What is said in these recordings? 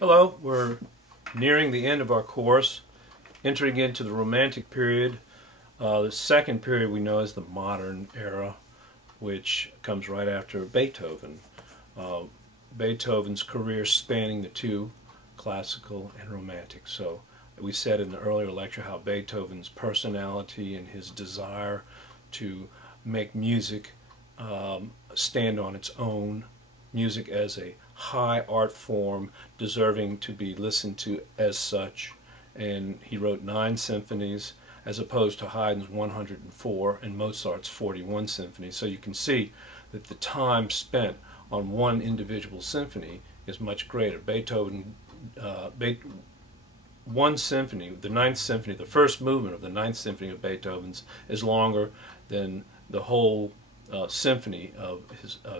Hello, we're nearing the end of our course, entering into the Romantic period. The second period we know as the Modern era, which comes right after Beethoven. Beethoven's career spanning the two, classical and romantic. So we said in the earlier lecture how Beethoven's personality and his desire to make music stand on its own, music as a high art form deserving to be listened to as such, and he wrote 9 symphonies as opposed to Haydn's 104 and Mozart's 41 symphonies. So you can see that the time spent on one individual symphony is much greater. Beethoven, one symphony, the Ninth Symphony, the first movement of the Ninth Symphony of Beethoven's is longer than the whole symphony of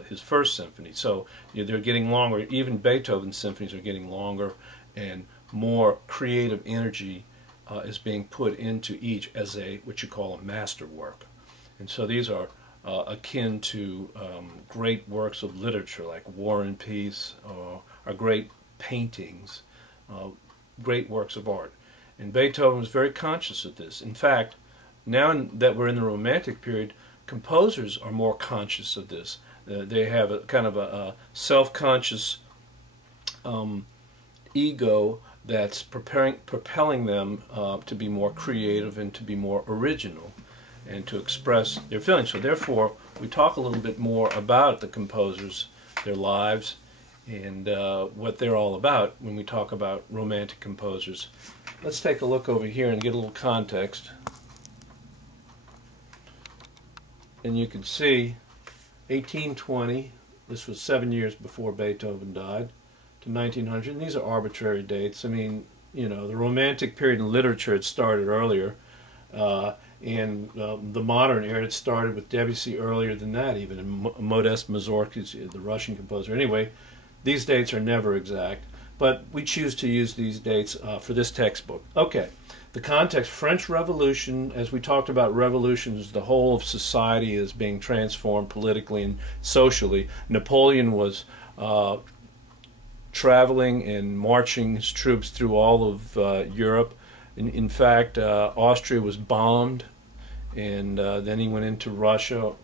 his first symphony. So they're getting longer. Even Beethoven's symphonies are getting longer, and more creative energy is being put into each as what you call a masterwork. And so these are akin to great works of literature like War and Peace, or great paintings, great works of art. And Beethoven was very conscious of this. In fact, now that we're in the Romantic period, composers are more conscious of this. They have a kind of a self-conscious ego that's propelling them to be more creative and to be more original and to express their feelings. So therefore, we talk a little bit more about the composers, their lives, and what they're all about when we talk about romantic composers. Let's take a look over here and get a little context. And you can see 1820, this was 7 years before Beethoven died, to 1900. And these are arbitrary dates. I mean, you know, the Romantic period in literature had started earlier. And the modern era, it started with Debussy earlier than that even, and Modest Mussorgsky, the Russian composer. Anyway, these dates are never exact, but we choose to use these dates for this textbook. Okay. The context, French Revolution, as we talked about revolutions, the whole of society is being transformed politically and socially. Napoleon was traveling and marching his troops through all of Europe. In fact, Austria was bombed, and then he went into Russia,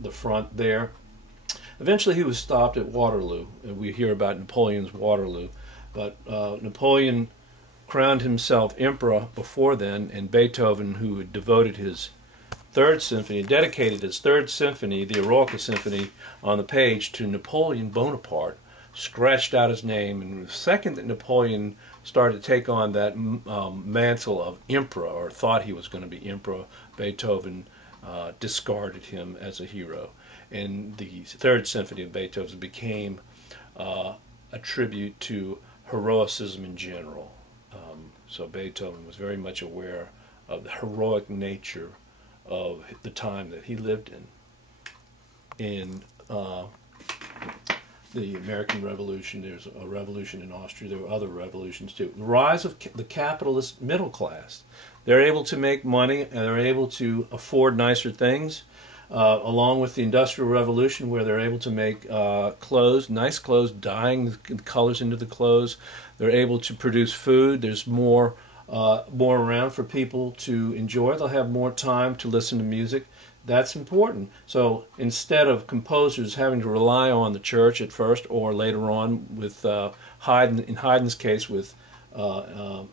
the front there. Eventually he was stopped at Waterloo. We hear about Napoleon's Waterloo. But Napoleon crowned himself emperor before then, and Beethoven, who had devoted his third symphony, dedicated his third symphony, the Eroica Symphony, on the page to Napoleon Bonaparte, scratched out his name. And the second that Napoleon started to take on that mantle of emperor, or thought he was going to be emperor, Beethoven discarded him as a hero. And the third symphony of Beethoven became a tribute to heroicism in general. So Beethoven was very much aware of the heroic nature of the time that he lived in. In the American Revolution, there's a revolution in Austria. There were other revolutions too. The rise of the capitalist middle class. They're able to make money and they're able to afford nicer things, along with the Industrial Revolution, where they're able to make clothes, nice clothes, dyeing the colors into the clothes. They're able to produce food. There's more around for people to enjoy. They'll have more time to listen to music. That's important. So instead of composers having to rely on the church at first, or later on with Haydn, in Haydn's case, with Handel's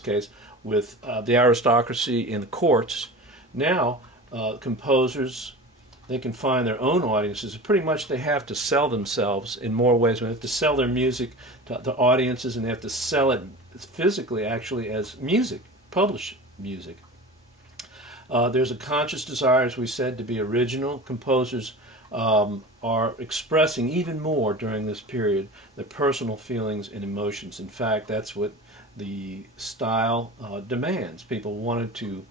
case, with the aristocracy in the courts, now composers, they can find their own audiences. Pretty much they have to sell themselves in more ways. They have to sell their music to audiences, and they have to sell it physically, actually, as music, publish music. There's a conscious desire, as we said, to be original. Composers are expressing even more during this period their personal feelings and emotions. In fact, that's what the style demands. People wanted to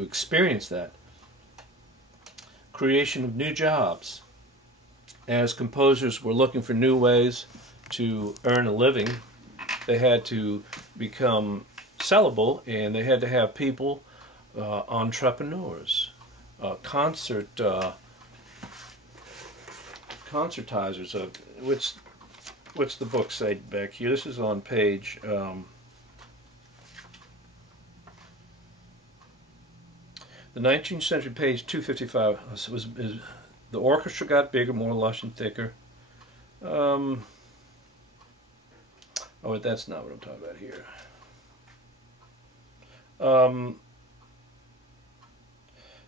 experience that. Creation of new jobs. As composers were looking for new ways to earn a living, they had to become sellable, and they had to have people, entrepreneurs, concertizers, which what's the book say back here? This is on page the 19th century, page 255. The orchestra got bigger, more lush and thicker. Oh, that's not what I'm talking about here.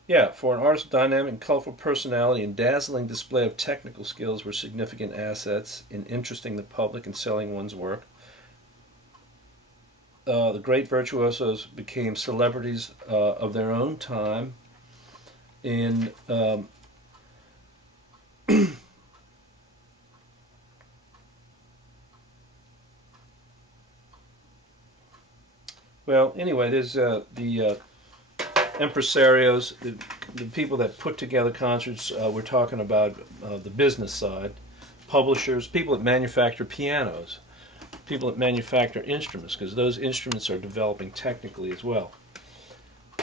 Yeah, for an artist's dynamic and colorful personality and dazzling display of technical skills were significant assets in interesting the public and selling one's work. The great virtuosos became celebrities of their own time, and well, anyway, there's the impresarios, the people that put together concerts. We're talking about the business side, publishers, people that manufacture pianos, people that manufacture instruments, because those instruments are developing technically as well.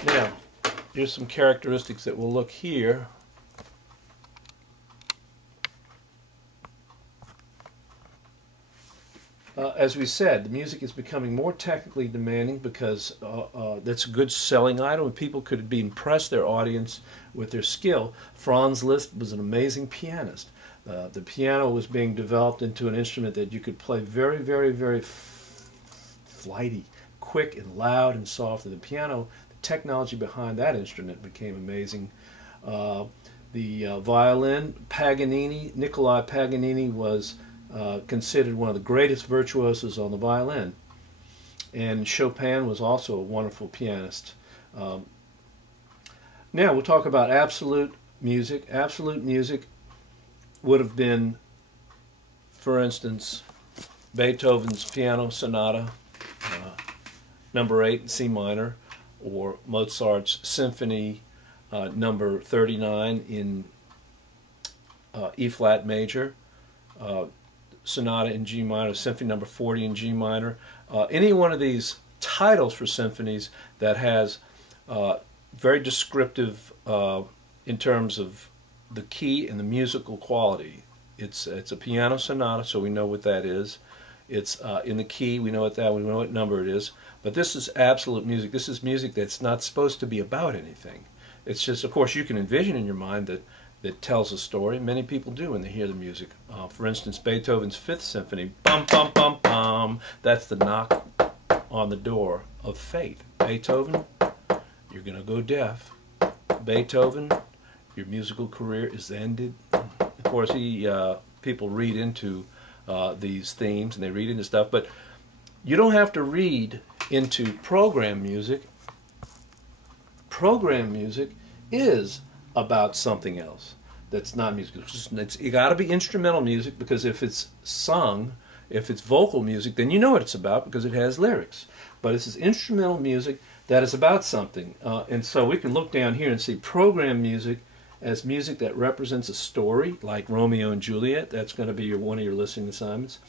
Now, here's some characteristics that we'll look here. As we said, the music is becoming more technically demanding because that's a good selling item, and people could be impressed their audience with their skill. Franz Liszt was an amazing pianist. The piano was being developed into an instrument that you could play very, very, very flighty, quick and loud and soft. And the piano, the technology behind that instrument became amazing. The violin, Paganini, Nicolai Paganini was considered one of the greatest virtuosos on the violin, and Chopin was also a wonderful pianist. Now we'll talk about absolute music. Absolute music would have been, for instance, Beethoven's Piano Sonata, number 8 in C minor, or Mozart's Symphony number 39 in E flat major, Sonata in G minor, Symphony number 40 in G minor. Any one of these titles for symphonies that has very descriptive in terms of the key and the musical quality. It's a piano sonata, so we know what that is. It's in the key, we know what that, we know what number it is. But this is absolute music. This is music that's not supposed to be about anything. It's just, of course, you can envision in your mind that tells a story. Many people do when they hear the music. For instance, Beethoven's Fifth Symphony, bum bum bum bum. That's the knock on the door of fate. Beethoven, you're gonna go deaf. Beethoven, your musical career is ended. Of course, people read into these themes and they read into stuff, but you don't have to read into program music. Program music is about something else that's not music. You got to be instrumental music, because if it's sung, if it's vocal music, then you know what it's about because it has lyrics. But it's instrumental music that is about something. And so we can look down here and see program music as music that represents a story, like Romeo and Juliet. That's going to be one of your listening assignments.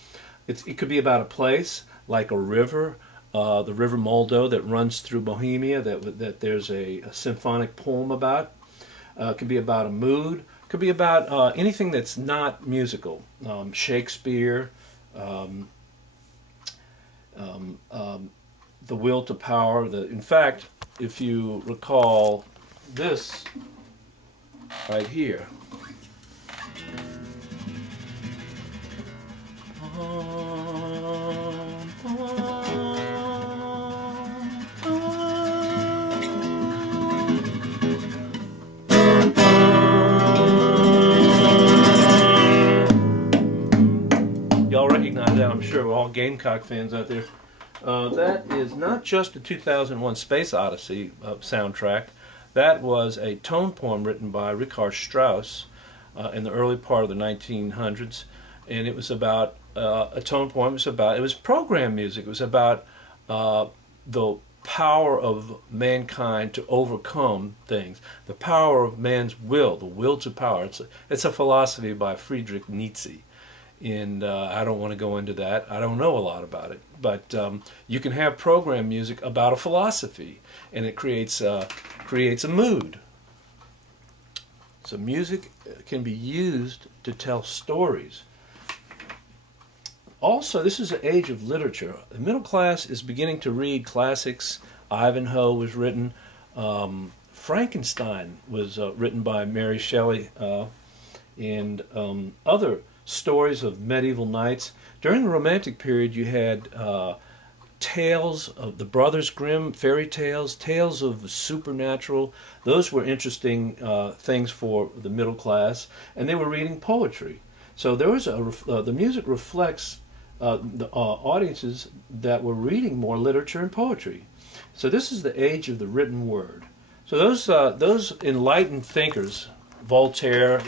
It could be about a place, like a river, the River Moldo that runs through Bohemia, that there's a symphonic poem about. It could be about a mood. It could be about anything that's not musical. Shakespeare, the will to power. In fact, if you recall this right here. Y'all recognize that, I'm sure. We're all Gamecock fans out there. That is not just the 2001 Space Odyssey soundtrack. That was a tone poem written by Richard Strauss in the early part of the 1900s, and it was about a tone poem. It was program music. It was about the power of mankind to overcome things, the power of man's will, the will to power. It's a philosophy by Friedrich Nietzsche. And I don't want to go into that. I don't know a lot about it. But you can have program music about a philosophy, and it creates a mood. So music can be used to tell stories. Also, this is the age of literature. The middle class is beginning to read classics. Ivanhoe was written. Frankenstein was written by Mary Shelley, and other stories of medieval knights. During the Romantic period, you had tales of the Brothers Grimm, fairy tales, tales of the supernatural. Those were interesting things for the middle class, and they were reading poetry. So there was the music reflects the audiences that were reading more literature and poetry. So this is the age of the written word. So those enlightened thinkers, Voltaire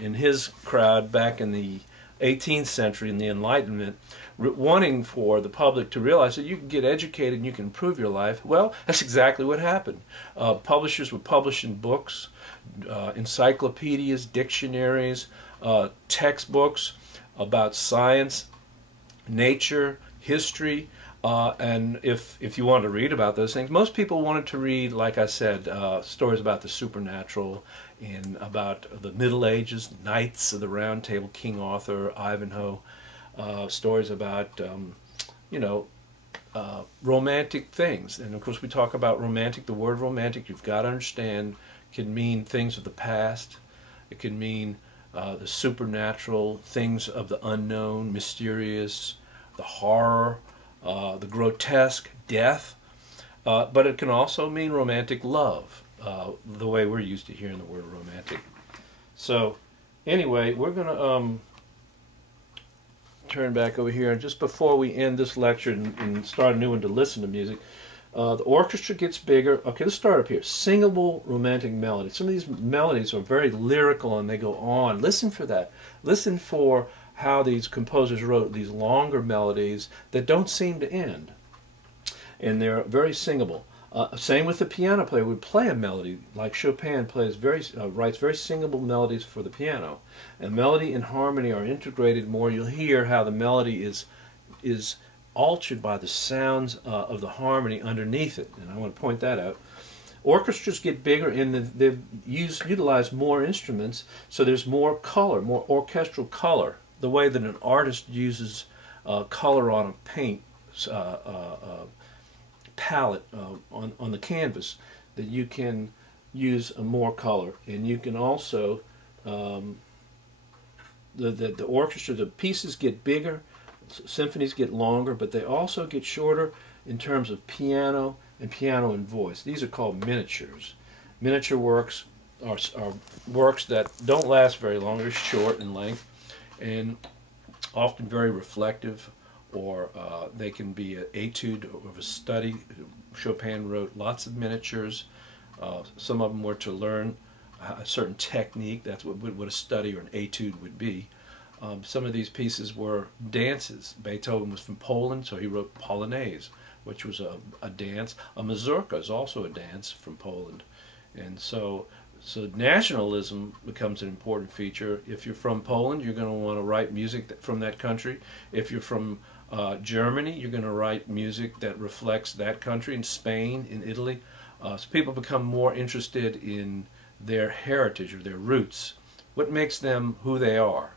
and his crowd back in the 18th century in the Enlightenment, wanting for the public to realize that you can get educated and you can improve your life. Well, that's exactly what happened. Publishers were publishing books, encyclopedias, dictionaries, textbooks about science, nature, history, and if you wanted to read about those things, most people wanted to read, like I said, stories about the supernatural and about the Middle Ages, knights of the Round Table, King Arthur, Ivanhoe, stories about, romantic things. And of course we talk about romantic. The word romantic, you've got to understand, can mean things of the past. It can mean the supernatural, things of the unknown, mysterious, the horror, the grotesque, death, but it can also mean romantic love, the way we're used to hearing the word romantic. So anyway, we're going to turn back over here, and just before we end this lecture and start a new one to listen to music, the orchestra gets bigger. Okay, let's start up here. Singable romantic melodies. Some of these melodies are very lyrical and they go on. Listen for that. Listen for how these composers wrote these longer melodies that don't seem to end. And they're very singable. Same with the piano player. Would play a melody like Chopin plays writes very singable melodies for the piano. And melody and harmony are integrated more. You'll hear how the melody is altered by the sounds of the harmony underneath it, and I want to point that out. Orchestras get bigger and they've utilized more instruments, so there's more color, more orchestral color, the way that an artist uses color on a paint palette on the canvas, that you can use more color. And you can also, the orchestra, the pieces get bigger, symphonies get longer, but they also get shorter in terms of piano and voice. These are called miniatures. Miniature works are works that don't last very long. They're short in length and often very reflective, or they can be an etude of a study. Chopin wrote lots of miniatures. Some of them were to learn a certain technique. That's what a study or an etude would be. Some of these pieces were dances. Beethoven was from Poland, so he wrote Polonaise, which was a dance. A mazurka is also a dance from Poland. And so nationalism becomes an important feature. If you're from Poland, you're going to want to write music from that country. If you're from Germany, you're going to write music that reflects that country. In Spain, in Italy. So people become more interested in their heritage or their roots. What makes them who they are?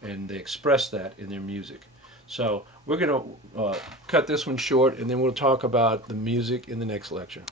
And they express that in their music. So we're going to cut this one short, and then we'll talk about the music in the next lecture.